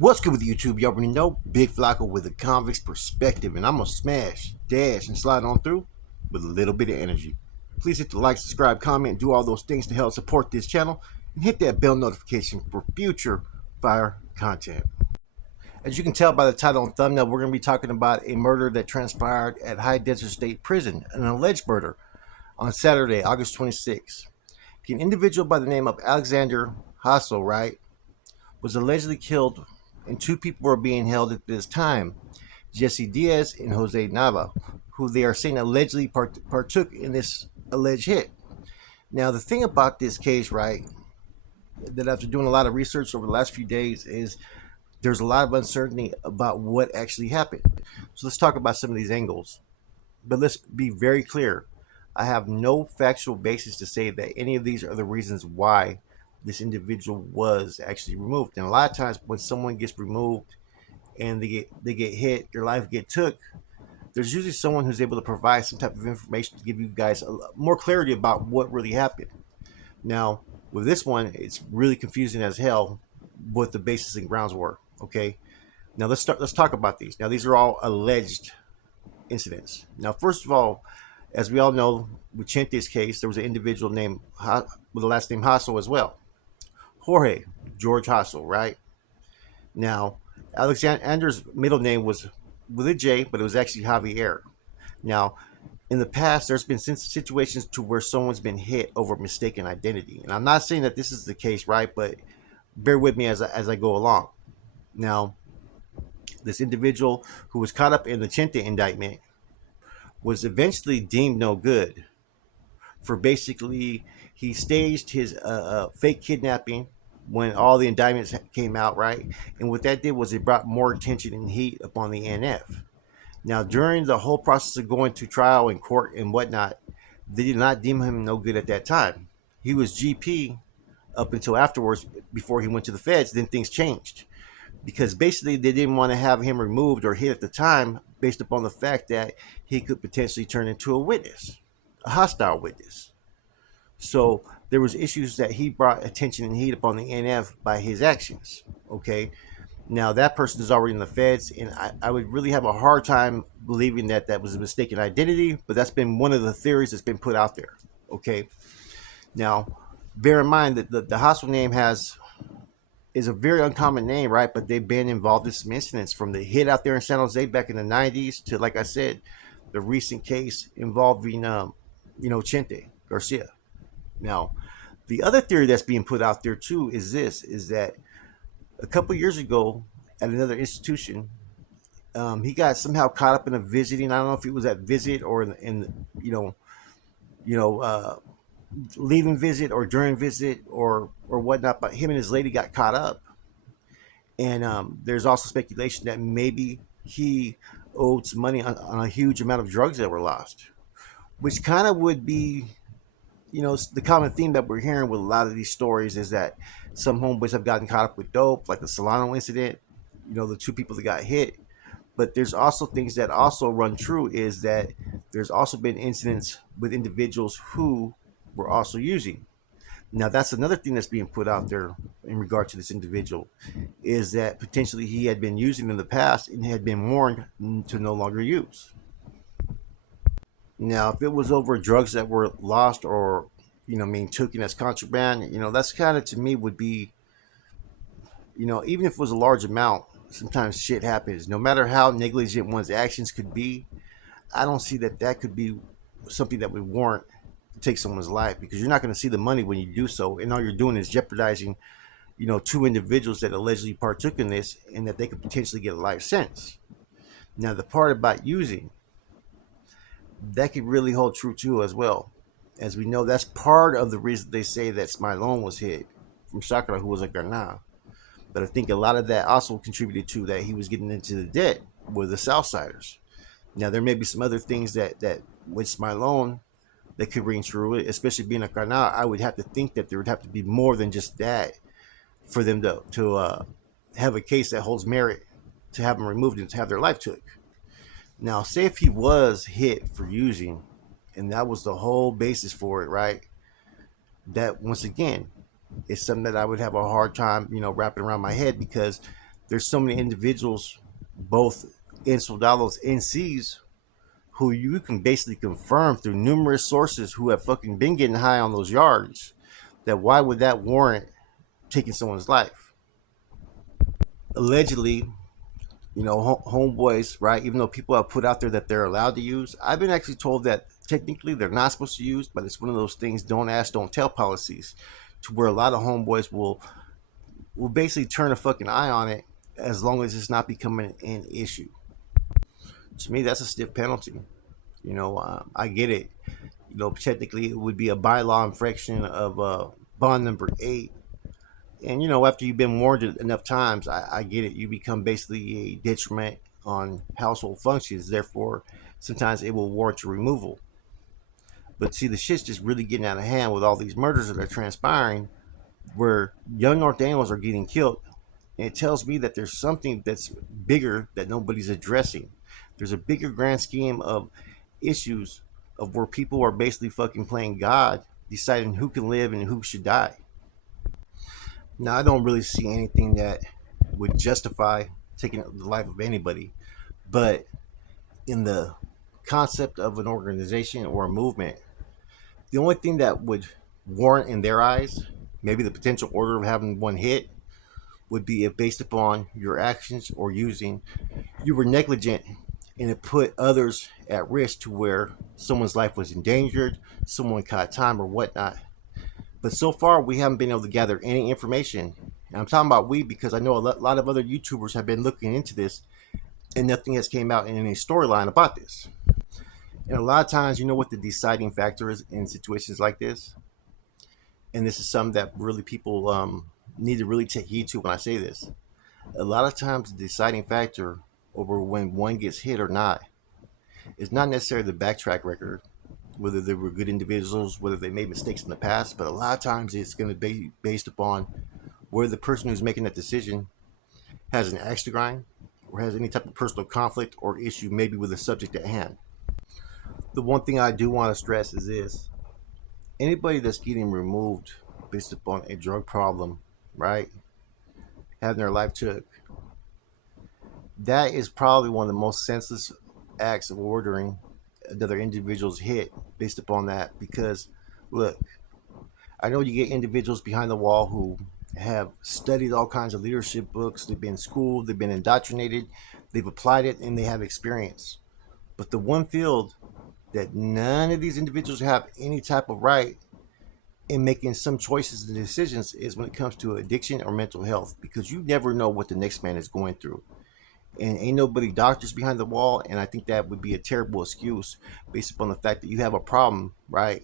What's good with YouTube? You already know Big Flacco with a convict's perspective, and I'm gonna smash, dash, and slide on through with a little bit of energy. Please hit the like, subscribe, comment, and do all those things to help support this channel, and hit that bell notification for future fire content. As you can tell by the title and thumbnail, we're going to be talking about a murder that transpired at High Desert State Prison, an alleged murder on Saturday, August 26th. An individual by the name of Alexander Hassel, right, was allegedly killed, and two people were being held at this time, Jesse Diaz and Jose Nava, who they are saying allegedly partook in this alleged hit. Now, the thing about this case, right, that after doing a lot of research over the last few days is there's a lot of uncertainty about what actually happened. So let's talk about some of these angles. But let's be very clear. I have no factual basis to say that any of these are the reasons why this individual was actually removed. And a lot of times when someone gets removed and they get hit, their life get took, there's usually someone who's able to provide some type of information to give you guys more clarity about what really happened. Now, with this one, it's really confusing as hell what the basis and grounds were. Okay. Now let's talk about these. Now these are all alleged incidents. Now, first of all, as we all know, with Chente's case, there was an individual named with the last name Hassel as well. Jorge George Hassel, right? Now, Alexander's middle name was with a J, but it was actually Javier. Now, in the past, there's been situations to where someone's been hit over mistaken identity, and I'm not saying that this is the case, right? But bear with me as I go along. Now, this individual who was caught up in the Chente indictment was eventually deemed no good for basically he staged his fake kidnapping when all the indictments came out, right? And what that did was it brought more attention and heat upon the NF. Now, during the whole process of going to trial in court and whatnot, they did not deem him no good at that time. He was GP up until afterwards before he went to the feds. Then things changed because basically they didn't want to have him removed or hit at the time based upon the fact that he could potentially turn into a witness, a hostile witness. So there was issues that he brought attention and heat upon the NF by his actions. Okay. Now that person is already in the feds, and I would really have a hard time believing that that was a mistaken identity, but that's been one of the theories that's been put out there. Okay. Now, bear in mind that the hostile name is a very uncommon name, right? But they've been involved in some incidents from the hit out there in San Jose back in the 90s to, like I said, the recent case involving, Chente Garcia. Now, the other theory that's being put out there too is that a couple years ago at another institution, he got somehow caught up in a visiting. I don't know if he was at visit or in you know, leaving visit or during visit or whatnot. But him and his lady got caught up, and there's also speculation that maybe he owed some money on a huge amount of drugs that were lost, which kind of would be, the common theme that we're hearing with a lot of these stories is that some homeboys have gotten caught up with dope, like the Solano incident, the two people that got hit. But there's also things that also run true is that there's also been incidents with individuals who were also using. Now, that's another thing that's being put out there in regard to this individual is that potentially he had been using in the past and had been warned to no longer use. Now, if it was over drugs that were lost or, taken as contraband, that's kind of to me would be, even if it was a large amount, sometimes shit happens. No matter how negligent one's actions could be, I don't see that that could be something that would warrant to take someone's life because you're not going to see the money when you do so. And all you're doing is jeopardizing, two individuals that allegedly partook in this and that they could potentially get a life sentence. Now, the part about using, that could really hold true too as well. As we know, that's part of the reason they say that Smilone was hit from Sakura, who was a Garna. But I think a lot of that also contributed to that he was getting into the debt with the Southsiders. Now, there may be some other things that with Smilone that could ring true, especially being a Garna. I would have to think that there would have to be more than just that for them to have a case that holds merit to have them removed and to have their life took. Now, say if he was hit for using, and that was the whole basis for it, right? That once again is something that I would have a hard time, wrapping around my head because There's so many individuals, both in soldados and C's, who you can basically confirm through numerous sources who have fucking been getting high on those yards, that why would that warrant taking someone's life? Allegedly, homeboys, right? Even though people have put out there that they're allowed to use, I've been actually told that technically they're not supposed to use, but it's one of those things, don't ask, don't tell policies, to where a lot of homeboys will basically turn a fucking eye on it as long as it's not becoming an issue. To me, that's a stiff penalty. I get it. Technically, it would be a bylaw infraction of bond number 8. And after you've been warned enough times, I get it. You become basically a detriment on household functions. Therefore, sometimes it will warrant your removal. But see, the shit's just really getting out of hand with all these murders that are transpiring, where young North Daniels are getting killed. And it tells me that there's something that's bigger that nobody's addressing. There's a bigger grand scheme of issues of where people are basically fucking playing God, deciding who can live and who should die. Now, I don't really see anything that would justify taking the life of anybody, but in the concept of an organization or a movement, the only thing that would warrant in their eyes maybe the potential order of having one hit would be if, based upon your actions or using, you were negligent and it put others at risk to where someone's life was endangered, someone caught time or whatnot. But so far, we haven't been able to gather any information. And I'm talking about we because I know a lot of other YouTubers have been looking into this, and nothing has came out in any storyline about this. And a lot of times, you know what the deciding factor is in situations like this? And this is something that really people need to really take heed to when I say this. A lot of times, the deciding factor over when one gets hit or not is not necessarily the backtrack record, whether they were good individuals, whether they made mistakes in the past, but a lot of times it's going to be based upon where the person who's making that decision has an axe to grind or has any type of personal conflict or issue maybe with the subject at hand. The one thing I do want to stress is this: anybody that's getting removed based upon a drug problem, right, having their life took, that is probably one of the most senseless acts of ordering another individual's hit based upon that. Because look, I know you get individuals behind the wall who have studied all kinds of leadership books, they've been schooled, they've been indoctrinated, they've applied it, and they have experience. But the one field that none of these individuals have any type of right in making some choices and decisions is when it comes to addiction or mental health, because you never know what the next man is going through. And ain't nobody doctors behind the wall, and I think that would be a terrible excuse based upon the fact that you have a problem, right?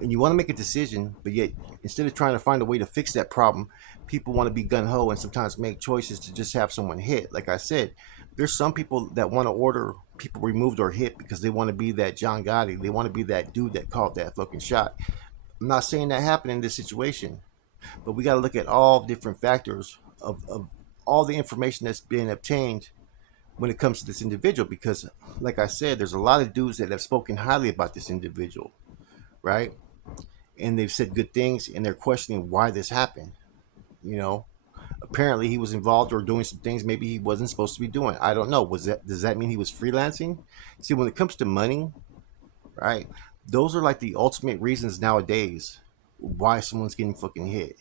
And you want to make a decision, but yet instead of trying to find a way to fix that problem, people want to be gun ho and sometimes make choices to just have someone hit. Like I said, there's some people that want to order people removed or hit because they want to be that John Gotti. They want to be that dude that called that fucking shot. I'm not saying that happened in this situation, but we got to look at all different factors of all the information that's being obtained when it comes to this individual. Because, like I said, there's a lot of dudes that have spoken highly about this individual, right? And they've said good things, and they're questioning why this happened. You know, apparently he was involved or doing some things maybe he wasn't supposed to be doing. I don't know. Does that mean he was freelancing? See, when it comes to money, right? Those are like the ultimate reasons nowadays why someone's getting fucking hit.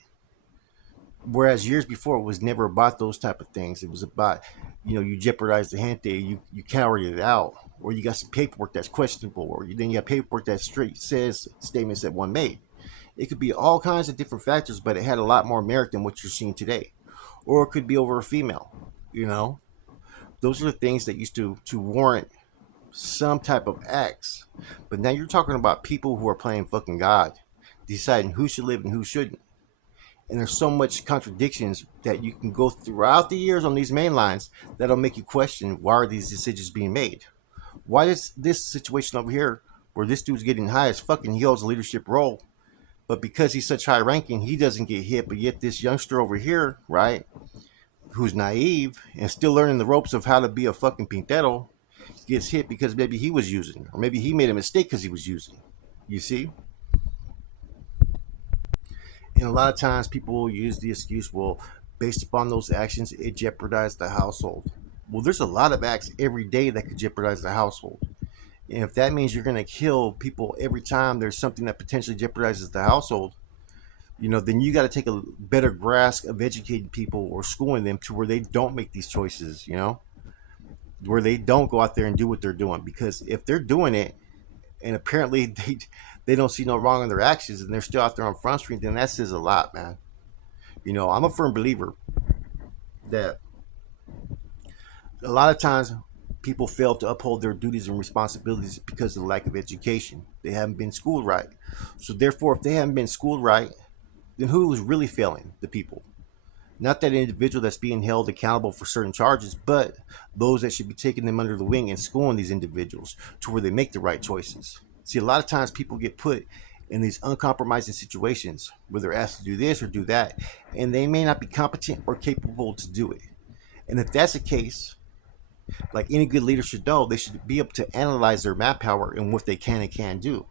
Whereas years before, it was never about those type of things. It was about, you jeopardized the gente, you carried it out, or you got some paperwork that's questionable, or then you got paperwork that straight says statements that one made. It could be all kinds of different factors, but it had a lot more merit than what you're seeing today. Or it could be over a female. You know, those are the things that used to warrant some type of acts. But now you're talking about people who are playing fucking God, deciding who should live and who shouldn't. And there's so much contradictions that you can go throughout the years on these main lines that'll make you question, why are these decisions being made? Why is this situation over here where this dude's getting high as fucking, he holds a leadership role, but because he's such high ranking, he doesn't get hit. But yet this youngster over here, right, who's naive and still learning the ropes of how to be a fucking pintero, gets hit because maybe he was using, or maybe he made a mistake because he was using. You see? And a lot of times people will use the excuse, well, based upon those actions, it jeopardized the household. Well, there's a lot of acts every day that could jeopardize the household. And if that means you're going to kill people every time there's something that potentially jeopardizes the household, then you got to take a better grasp of educating people or schooling them to where they don't make these choices, where they don't go out there and do what they're doing. Because if they're doing it and apparently they don't see no wrong in their actions and they're still out there on Front Street, then that says a lot, man. I'm a firm believer that a lot of times people fail to uphold their duties and responsibilities because of the lack of education. They haven't been schooled right. So therefore, if they haven't been schooled right, then who is really failing? The people. Not that individual that's being held accountable for certain charges, but those that should be taking them under the wing and schooling these individuals to where they make the right choices. See, a lot of times people get put in these uncompromising situations where they're asked to do this or do that, and they may not be competent or capable to do it. And if that's the case, like any good leader should know, they should be able to analyze their manpower and what they can and can't do.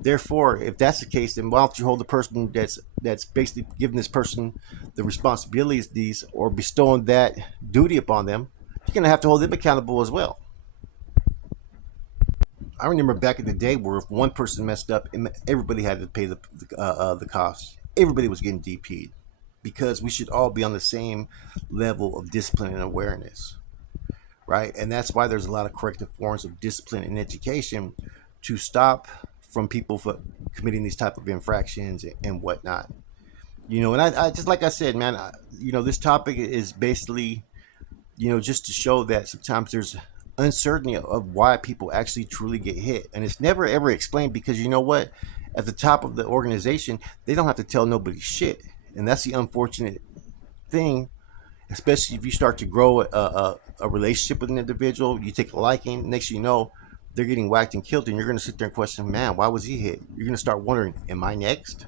Therefore, if that's the case, then why don't you hold the person that's basically giving this person the responsibilities or bestowing that duty upon them? You're gonna have to hold them accountable as well. I remember back in the day where if one person messed up, everybody had to pay the cost. Everybody was getting DP'd because we should all be on the same level of discipline and awareness, right? And that's why there's a lot of corrective forms of discipline and education to stop from people for committing these type of infractions and whatnot. And I just like I said, man, this topic is basically, just to show that sometimes there's uncertainty of why people actually truly get hit, and it's never ever explained because you know what, at the top of the organization, they don't have to tell nobody shit, and that's the unfortunate thing. Especially if you start to grow a relationship with an individual, you take a liking. Next, you know, they're getting whacked and killed, and you're going to sit there and question, man, why was he hit? You're going to start wondering, am I next?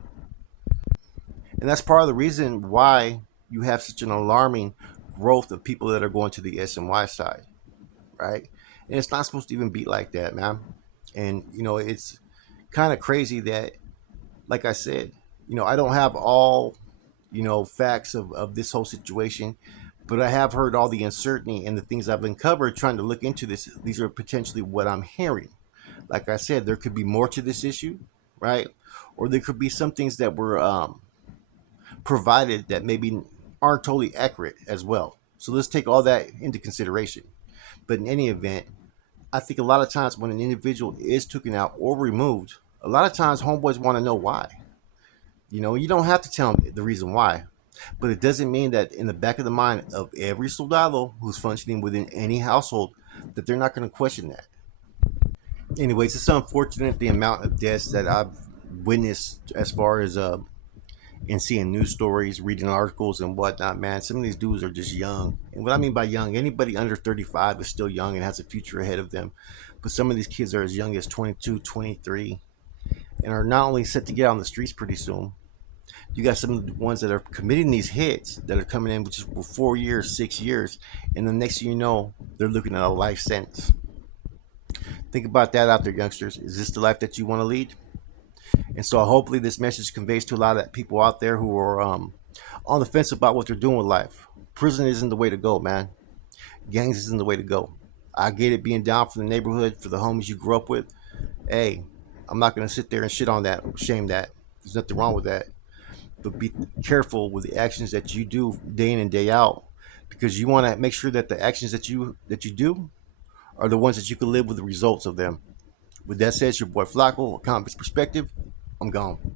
And that's part of the reason why you have such an alarming growth of people that are going to the SNY side, right? And it's not supposed to even be like that, man. And it's kind of crazy that, like I said, I don't have all facts of this whole situation, but I have heard all the uncertainty and the things I've uncovered trying to look into this. These are potentially what I'm hearing. Like I said, there could be more to this issue, right? Or there could be some things that were provided that maybe aren't totally accurate as well. So let's take all that into consideration. But in any event, I think a lot of times when an individual is taken out or removed, a lot of times homeboys want to know why. You don't have to tell them the reason why, but it doesn't mean that in the back of the mind of every soldado who's functioning within any household, that they're not going to question that. Anyways, it's unfortunate the amount of deaths that I've witnessed as far as in seeing news stories, reading articles and whatnot, man. Some of these dudes are just young. And what I mean by young, anybody under 35 is still young and has a future ahead of them. But some of these kids are as young as 22, 23, and are not only set to get on the streets pretty soon. You got some of the ones that are committing these hits that are coming in just for 4 years, 6 years, and the next thing you know, they're looking at a life sentence. Think about that out there, youngsters. Is this the life that you want to lead? And so hopefully this message conveys to a lot of people out there who are on the fence about what they're doing with life. Prison isn't the way to go, man. Gangs isn't the way to go. I get it, being down for the neighborhood, for the homies you grew up with. Hey, I'm not going to sit there and shit on that or shame that. There's nothing wrong with that. But be careful with the actions that you do day in and day out, because you want to make sure that the actions that you do are the ones that you can live with the results of them. With that said, it's your boy Flacco, Convict's Perspective. I'm gone.